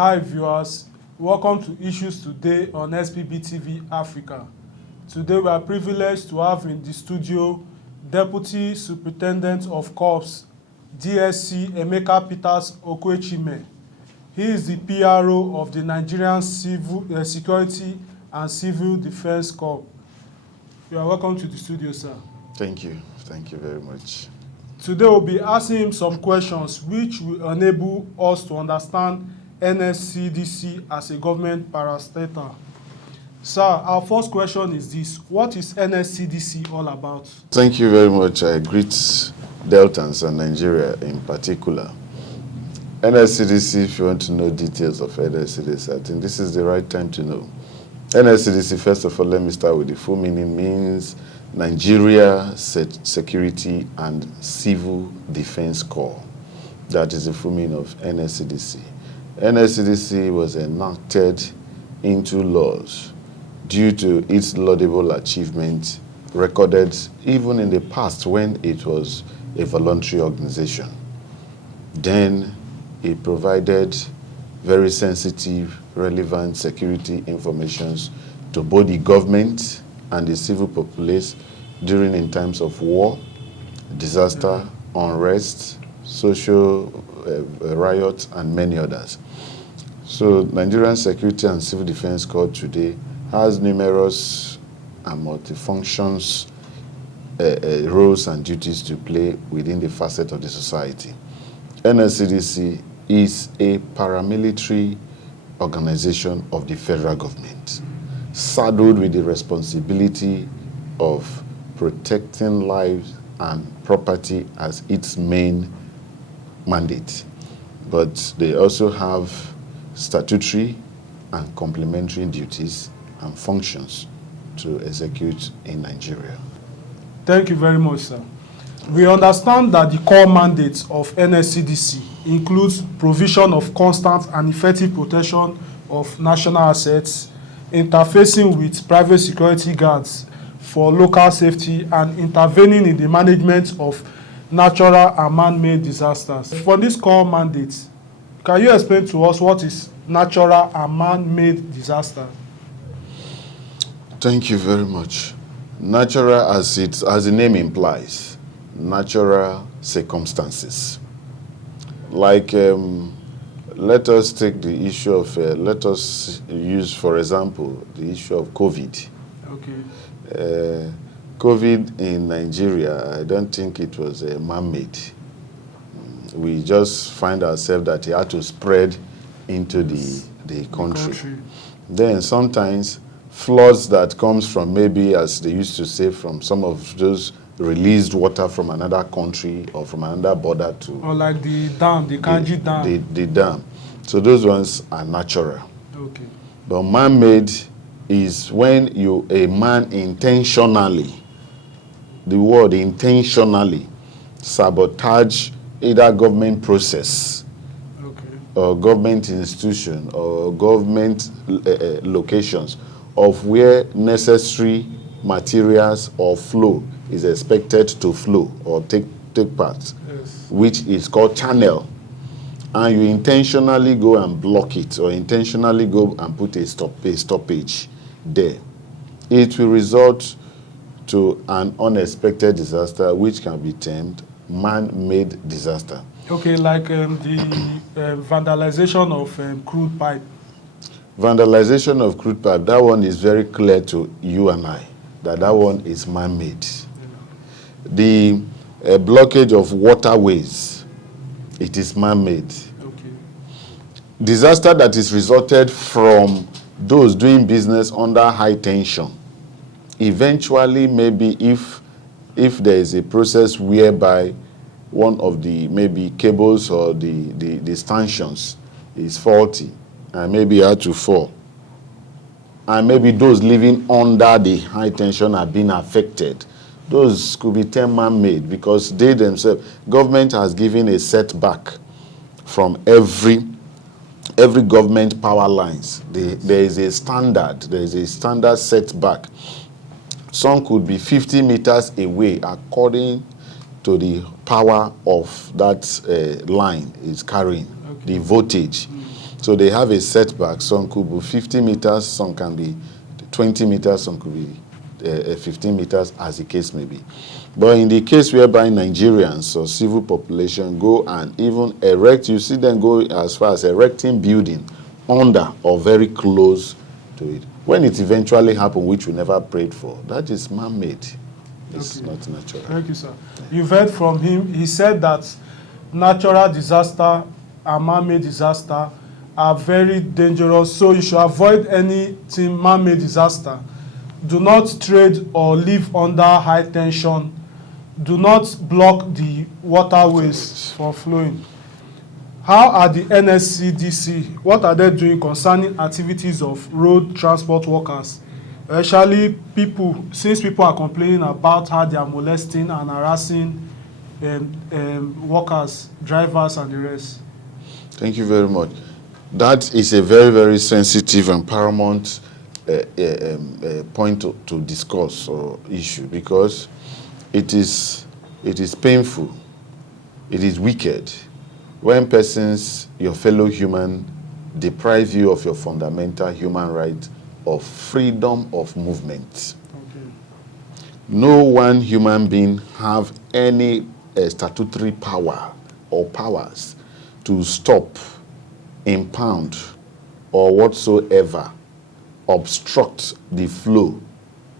Hi viewers, welcome to Issues Today on Xpbtv Africa. Today we are privileged to have in the studio Deputy Superintendent of Corps, DSC Emeka Peters Okwechime. He is the PRO of the Nigerian Civil Security and Civil Defense Corps. You are welcome to the studio, sir. Thank you. Thank you very much. Today we'll be asking him some questions which will enable us to understand NSCDC as a government parastatal. Sir, our first question is this. What is NSCDC all about? Thank you very much. I greet Deltans and Nigeria in particular. NSCDC, if you want to know details of NSCDC, I think this is the right time to know. NSCDC, first of all, let me start with the full meaning, means Nigeria Security and Civil Defense Corps. That is the full meaning of NSCDC. NSCDC was enacted into laws due to its laudable achievement recorded even in the past when it was a voluntary organization. Then it provided very sensitive, relevant security information to both the government and the civil populace during in times of war, disaster, unrest, social riots, and many others. So Nigerian Security and Civil Defense Corps today has numerous and multifunctions roles and duties to play within the facet of the society. NSCDC is a paramilitary organization of the federal government, saddled with the responsibility of protecting lives and property as its main mandate. But they also have statutory and complementary duties and functions to execute in Nigeria. Thank you very much, sir. We understand that the core mandate of NSCDC includes provision of constant and effective protection of national assets, interfacing with private security guards for local safety, and intervening in the management of natural and man-made disasters. For this core mandate, can you explain to us what is natural and man-made disaster? Thank you very much. Natural, as the name implies, natural circumstances. Like, let us take the issue of, let us use, for example, the issue of COVID. Okay. COVID in Nigeria, I don't think it was man-made. We just find ourselves that it had to spread into the country. Then sometimes floods that comes from maybe, as they used to say, from some of those released water from another country or from another border to... Or like the dam, the Kanji dam. The dam. So those ones are natural. Okay. But man-made is when a man intentionally, the word intentionally, sabotage either government process, okay, or government institution or government locations of where necessary materials or flow is expected to flow or take part, yes, which is called channel, and you intentionally go and block it or intentionally go and put a stoppage there. It will result to an unexpected disaster which can be termed man-made disaster. Okay, like the vandalization of crude pipe. Vandalization of crude pipe, that one is very clear to you and I, that one is man-made. The blockage of waterways, it is man-made. Okay. Disaster that is resulted from those doing business under high tension. Eventually, maybe if there is a process whereby one of the maybe cables or the stanchions is faulty and maybe had to fall, and maybe those living under the high tension are being affected, those could be termed man-made because they themselves, government has given a setback from every government power lines. There is a standard setback. Some could be 50 meters away according to the power of that line is carrying, okay, the voltage. So they have a setback. Some could be 50 meters, some can be 20 meters, some could be 15 meters, as the case may be. But in the case whereby Nigerians or civil population go and even erect, you see them go as far as erecting building under or very close to it. When it eventually happens, which we never prayed for, that is man-made. It's not natural. Thank you, sir. You've heard from him. He said that natural disaster and man-made disaster are very dangerous, so you should avoid anything man-made disaster. Do not trade or live under high tension. Do not block the waterways from flowing. How are the NSCDC, what are they doing concerning activities of road transport workers? Especially people, since people are complaining about how they are molesting and harassing workers, drivers, and the rest. Thank you very much. That is a very, very sensitive and paramount point to discuss or issue, because it is painful, it is wicked when persons, your fellow human, deprive you of your fundamental human right of freedom of movement. Okay. No one human being have any statutory power or powers to stop, impound, or whatsoever obstruct the flow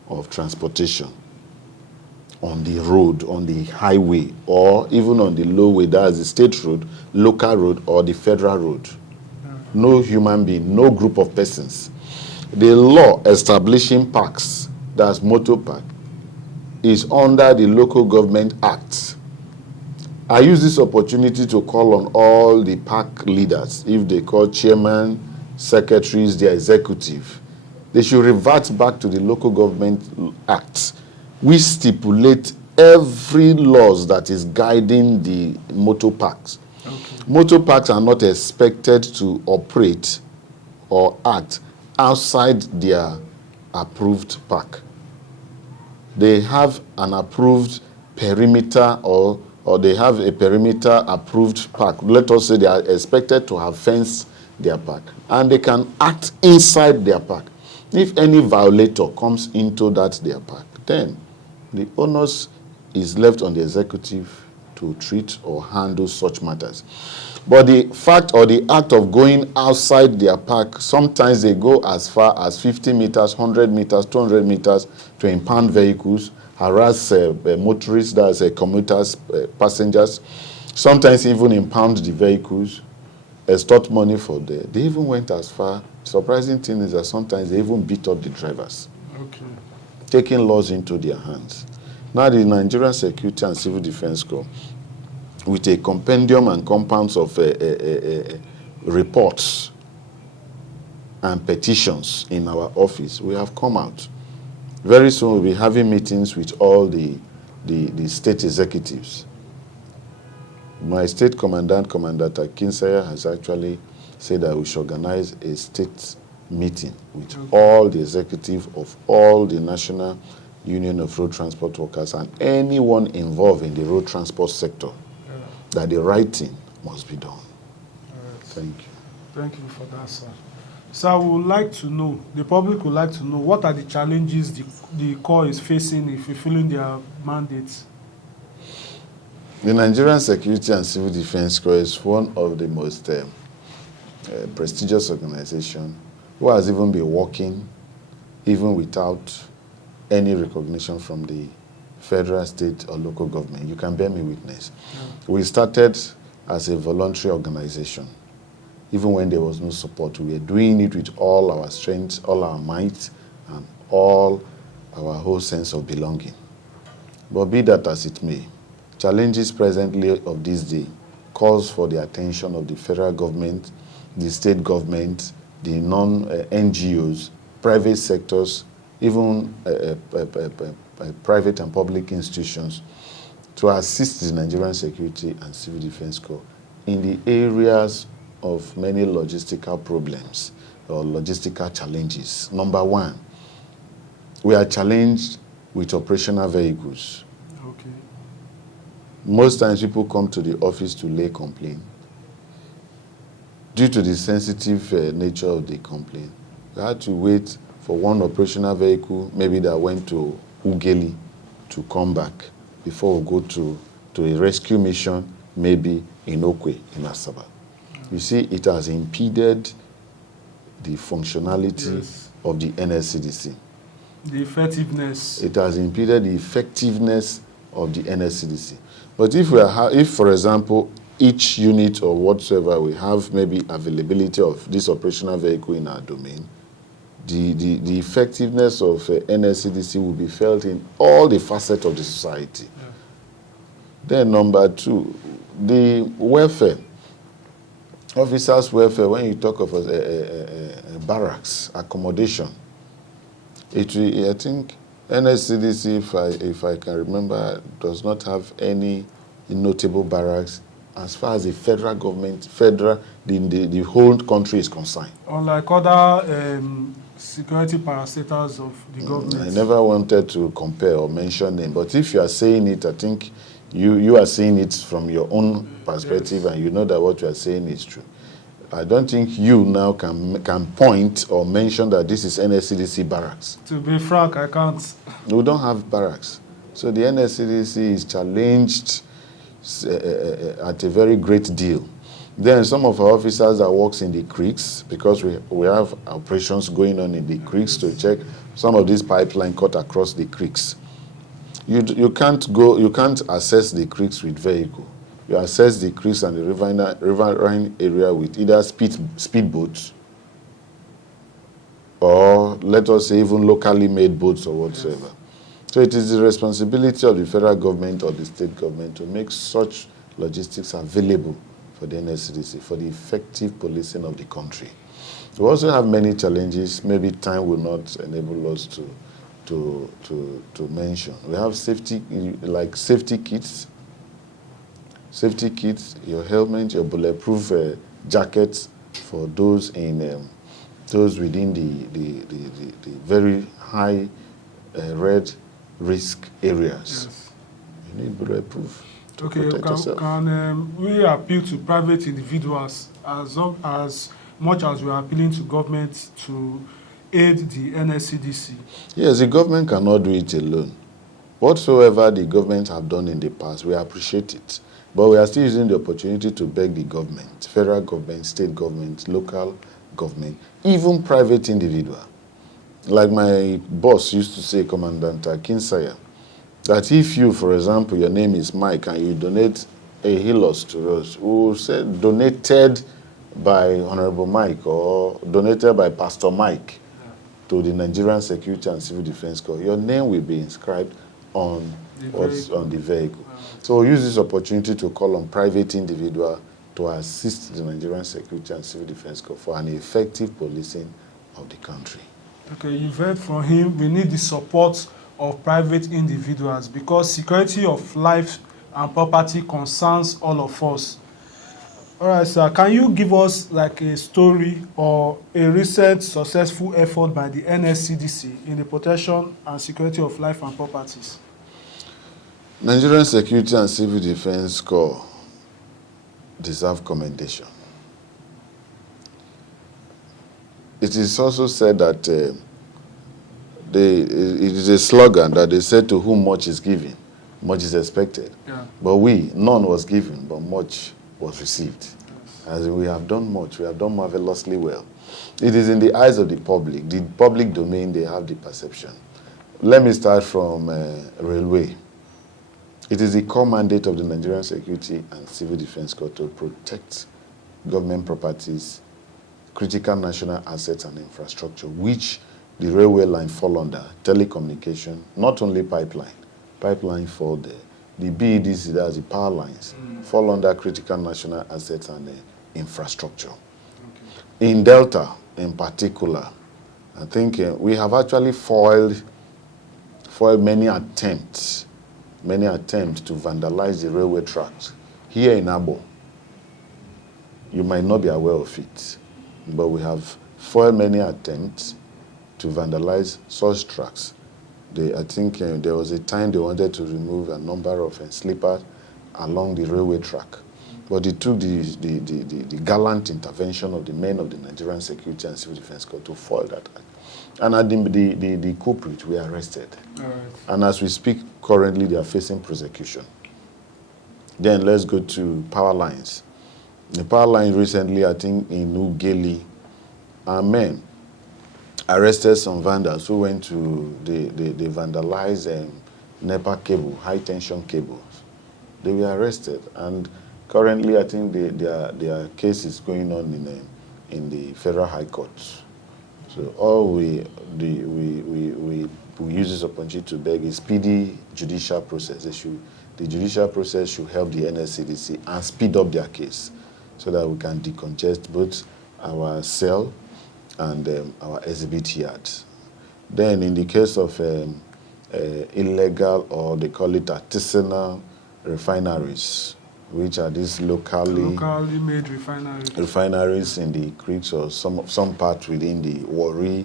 of transportation on the road, on the highway, or even on the lowway, that's the state road, local road, or the federal road. No human being, no group of persons. The law establishing parks, that's motor park, is under the Local Government Act. I use this opportunity to call on all the park leaders, if they call chairman, secretaries, their executive, they should revert back to the Local Government Act. We stipulate every laws that is guiding the motor parks. Okay. Motor parks are not expected to operate or act outside their approved park. They have an approved perimeter or they have a perimeter approved park. Let us say they are expected to have fenced their park, and they can act inside their park. If any violator comes into their park, then the onus is left on the executive to treat or handle such matters. But the fact or the act of going outside their park, sometimes they go as far as 50 meters, 100 meters, 200 meters to impound vehicles, harass motorists, that's commuters, passengers, sometimes even impound the vehicles, extort money for them. They even went as far, surprising thing is that sometimes they even beat up the drivers. Okay. Taking laws into their hands. Now the Nigerian Security and Civil Defense Corps, with a compendium and compounds of reports and petitions in our office, we have come out. Very soon we'll be having meetings with all the state executives. My state commandant, Commander Kinsaya, has actually said that we should organize a state meeting with all the executive of all the National Union of Road Transport Workers and anyone involved in the road transport sector, that the right thing must be done. Thank you. Thank you for that, sir. Sir, we would like to know, the public would like to know, what are the challenges the Corps is facing in fulfilling their mandates? The Nigerian Security and Civil Defense Corps is one of the most prestigious organizations who has even been working even without any recognition from the federal, state, or local government. You can bear me witness. Yeah. We started as a voluntary organization. Even when there was no support, we were doing it with all our strength, all our might, and all our whole sense of belonging. But be that as it may, challenges presently of this day calls for the attention of the federal government, the state government, the non-NGOs, private sectors, even private and public institutions, to assist the Nigerian Security and Civil Defense Corps in the areas of many logistical problems or logistical challenges. Number one, we are challenged with operational vehicles. Okay. Most times people come to the office to lay complaint. due to the sensitive nature of the complaint, we had to wait for one operational vehicle, maybe that went to Ugeli, to come back before we go to a rescue mission, maybe in Okwe, in Asaba. You see, it has impeded the functionality of the NSCDC. The effectiveness. It has impeded the effectiveness of the NSCDC. But if, for example, each unit or whatsoever, we have maybe availability of this operational vehicle in our domain, the effectiveness of NSCDC will be felt in all the facets of the society. Yeah. Then number two, the welfare. Officers' welfare, when you talk of barracks, accommodation, I think NSCDC, if I can remember, does not have any notable barracks as far as the federal government, the whole country is concerned. Unlike other security parastatals of the government. I never wanted to compare or mention them, but if you are saying it, I think you are saying it from your own perspective, and you know that what you are saying is true. I don't think you now can point or mention that this is NSCDC barracks. To be frank, I can't. We don't have barracks. So the NSCDC is challenged at a very great deal. Then some of our officers that works in the creeks, because we have operations going on in the creeks to check some of these pipeline cut across the creeks. You can't access the creeks with vehicle. You access the creeks and the riverine area with either speedboats or, let us say, even locally made boats or whatsoever. Yes. So it is the responsibility of the federal government or the state government to make such logistics available for the NSCDC, for the effective policing of the country. We also have many challenges. Maybe time will not enable us to mention. We have safety kits. Safety kits, your helmet, your bulletproof jackets for those within the very high red risk areas. Yes. You need bulletproof. Okay, can we appeal to private individuals as much as we are appealing to government to aid the NSCDC? Yes, the government cannot do it alone. Whatsoever the government have done in the past, we appreciate it. But we are still using the opportunity to beg the government, federal government, state government, local government, even private individual. Like my boss used to say, Commandant Kinsaya, that if you, for example, your name is Mike and you donate a hilos to us, who said donated by Honorable Mike or donated by Pastor Mike to the Nigerian Security and Civil Defense Corps, your name will be inscribed on the vehicle. So we use this opportunity to call on private individuals to assist the Nigerian Security and Civil Defense Corps for an effective policing of the country. Okay, you've heard from him. We need the support of private individuals because security of life and property concerns all of us. All right, sir, can you give us like a story or a recent successful effort by the NSCDC in the protection and security of life and properties? Nigerian Security and Civil Defense Corps deserve commendation. It is also said that it is a slogan that they said, to whom much is given, much is expected. Yeah. But none was given, but much was received. Yes. As we have done much, we have done marvelously well. It is in the eyes of the public domain, they have the perception. Let me start from railway. It is the core mandate of the Nigerian Security and Civil Defense Corps to protect government properties, critical national assets and infrastructure, which the railway line fall under, telecommunication, not only pipeline for the BEDC, that's the power lines, fall under critical national assets and infrastructure. Okay. In Delta, in particular, I think we have actually foiled many attempts to vandalize the railway tracks. Here in Abo, you might not be aware of it, but we have foiled many attempts to vandalize such tracks. I think there was a time they wanted to remove a number of sleepers along the railway track. But it took the gallant intervention of the men of the Nigerian Security and Civil Defense Corps to foil that act. And the culprits were arrested. All right. And as we speak, currently they are facing prosecution. Then let's go to power lines. The power lines recently, I think in Ugeli, our men arrested some vandals who went to, they vandalized NEPA cable, high tension cables. They were arrested, and currently I think their case is going on in the Federal High Court. So all we use this opportunity to beg is speedy judicial process. The judicial process should help the NSCDC and speed up their case so that we can decongest both our cell and our exhibit yards. Then in the case of illegal, or they call it artisanal refineries, which are these locally made refineries in the creeks or some part within the Warri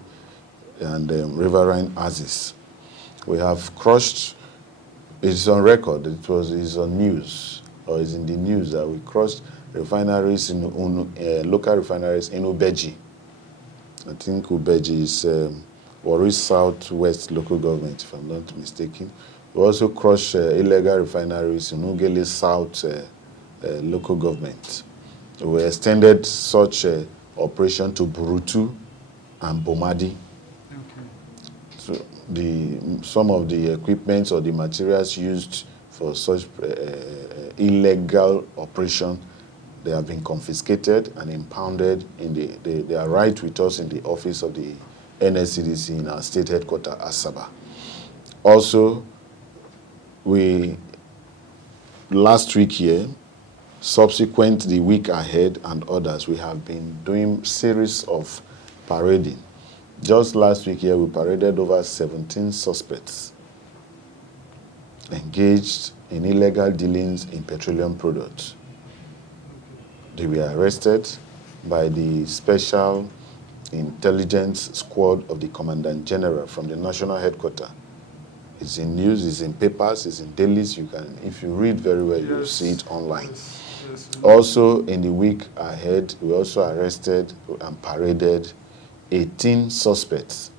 and riverine axis. We have crushed, it's on record, it's on news, or it's in the news that we crushed refineries local refineries in Ubeji. I think Ubeji is Warri Southwest local government, if I'm not mistaken. We also crushed illegal refineries in Ugeli South local government. We extended such operation to Burutu and Bomadi. Okay. So some of the equipment or the materials used for such illegal operation, they have been confiscated and impounded. They are right with us in the office of the NSCDC in our state headquarters, Asaba. Also, last week here, subsequent the week ahead and others, we have been doing series of parading. Just last week here, we paraded over 17 suspects engaged in illegal dealings in petroleum products. They were arrested by the Special Intelligence Squad of the Commandant General from the national headquarters. It's in news, it's in papers, it's in dailies. You can, if you read very well, yes, you'll see it online. Yes. Also, in the week ahead, we also arrested and paraded 18 suspects,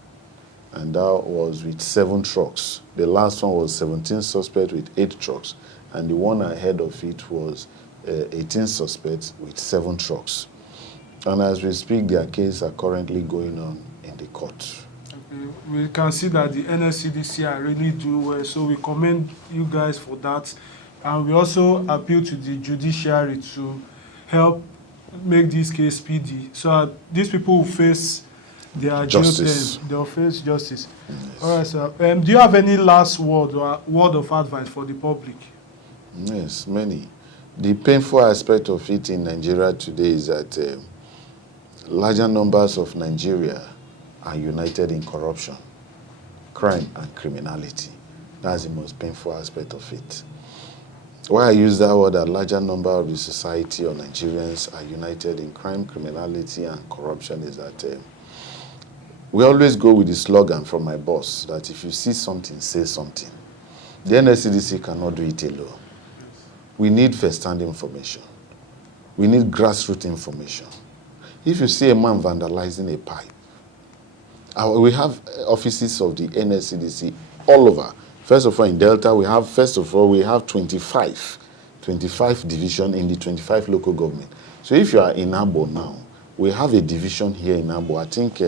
and that was with 7 trucks. The last one was 17 suspects with 8 trucks, and the one ahead of it was 18 suspects with 7 trucks. And as we speak, their cases are currently going on in the court. Okay. We can see that the NSCDC are really doing well, so we commend you guys for that. And we also appeal to the judiciary to help make this case speedy, so that these people will face their justice. They'll face justice. Yes. All right, sir. Do you have any last word or word of advice for the public? Yes, many. The painful aspect of it in Nigeria today is that larger numbers of Nigeria are united in corruption, crime, and criminality. That's the most painful aspect of it. Why I use that word, a larger number of the society or Nigerians are united in crime, criminality, and corruption, is that we always go with the slogan from my boss that if you see something, say something. The NSCDC cannot do it alone. We need first-hand information. We need grassroots information. If you see a man vandalizing a pipe, we have offices of the NSCDC all over. First of all, in Delta, we have 25 divisions in the 25 local government. So if you are in Abo now, we have a division here in Abo. I think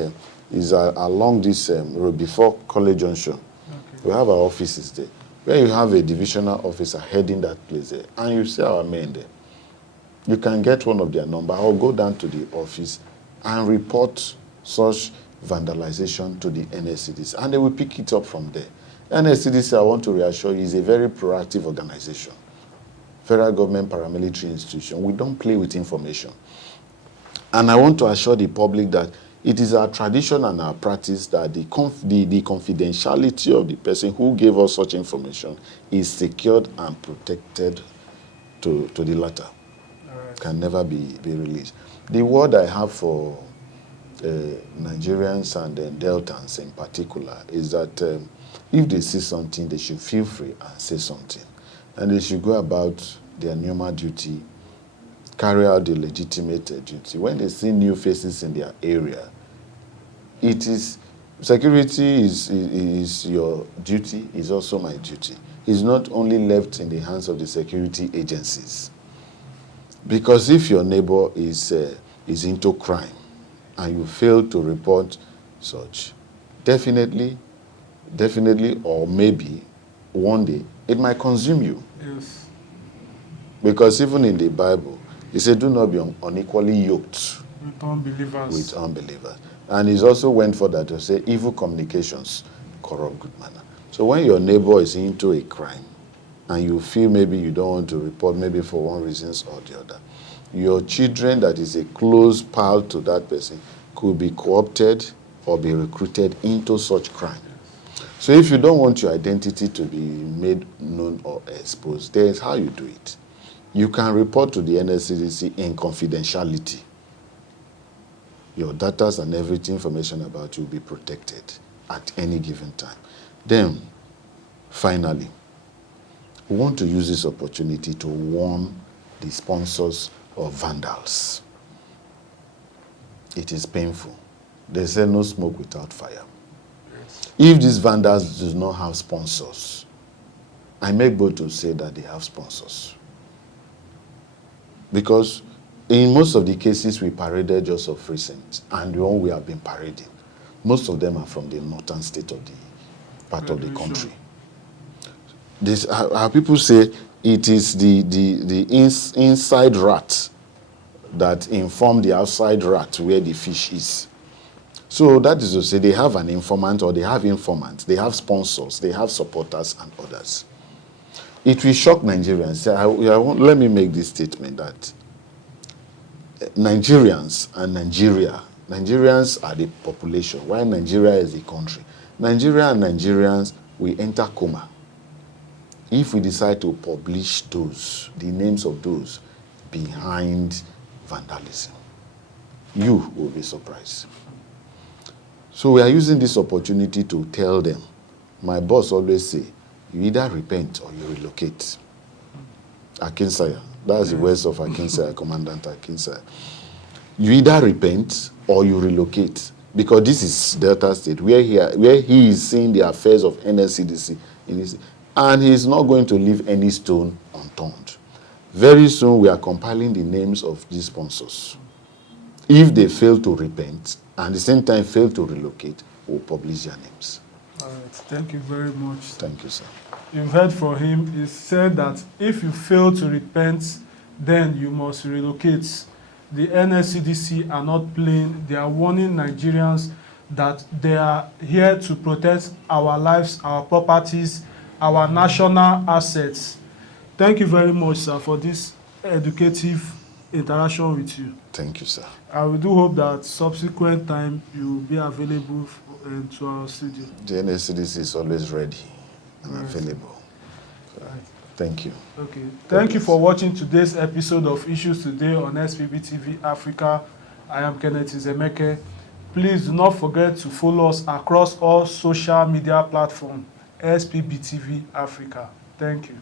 is along this road before College Junction. Okay. We have our offices there, where you have a divisional officer heading that place there, and you see our men there. You can get one of their number or go down to the office and report such vandalization to the NSCDC, and they will pick it up from there. NSCDC, I want to reassure you, is a very proactive organization. Federal government paramilitary institution. We don't play with information. And I want to assure the public that it is our tradition and our practice that the confidentiality of the person who gave us such information is secured and protected to the latter. Right. Can never be released. The word I have for Nigerians and Deltans in particular is that if they see something, they should feel free and say something. And they should go about their normal duty carry out the legitimate duty. When they see new faces in their area, it is security is your duty, is also my duty. It's not only left in the hands of the security agencies. Because if your neighbor is into crime and you fail to report such, definitely, or maybe one day, it might consume you. Yes. Because even in the Bible, it said, do not be unequally yoked With unbelievers. with unbelievers. And it also went further to say, evil communications corrupt good manner. So when your neighbor is into a crime, and you feel maybe you don't want to report, maybe for one reason or the other, your children that is a close pal to that person could be co-opted or be recruited into such crime. So if you don't want your identity to be made known or exposed, there's how you do it. You can report to the NSCDC in confidentiality. Your data and every information about you will be protected at any given time. Then, finally, we want to use this opportunity to warn the sponsors of Vandals. It is painful. They say no smoke without fire. Yes. If these Vandals do not have sponsors, I make bold to say that they have sponsors. Because in most of the cases we paraded just of recent, and the one we have been parading, most of them are from the northern state of the part of the country. This, how people say it is the inside rat that inform the outside rat where the fish is. So that is to say they have an informant, or they have informants, they have sponsors, they have supporters and others. It will shock Nigerians. Let me make this statement that Nigerians and Nigeria, Nigerians are the population, while Nigeria is the country. Nigeria and Nigerians will enter coma if we decide to publish those, the names of those behind vandalism. You will be surprised. So we are using this opportunity to tell them. My boss always say, you either repent or you relocate. Akinsaya, that's the words of Akinsaya, Commandant Akinsaya. You either repent or you relocate. Because this is Delta State, where he is seeing the affairs of NSCDC in his. And he is not going to leave any stone unturned. Very soon, we are compiling the names of these sponsors. If they fail to repent, and at the same time fail to relocate, we'll publish their names. All right. Thank you very much. Thank you, sir. You've heard from him. He said that if you fail to repent, then you must relocate. The NSCDC are not playing. They are warning Nigerians that they are here to protect our lives, our properties, our national assets. Thank you very much, sir, for this educative interaction with you. Thank you, sir. I do hope that subsequent time you will be available to our studio. The NSCDC is always ready and available. Right. Thank you. Okay. Thank you for watching today's episode of Issues Today on Xpbtv Africa. I am Kenneth Izemeke. Please do not forget to follow us across all social media platforms. Xpbtv Africa. Thank you.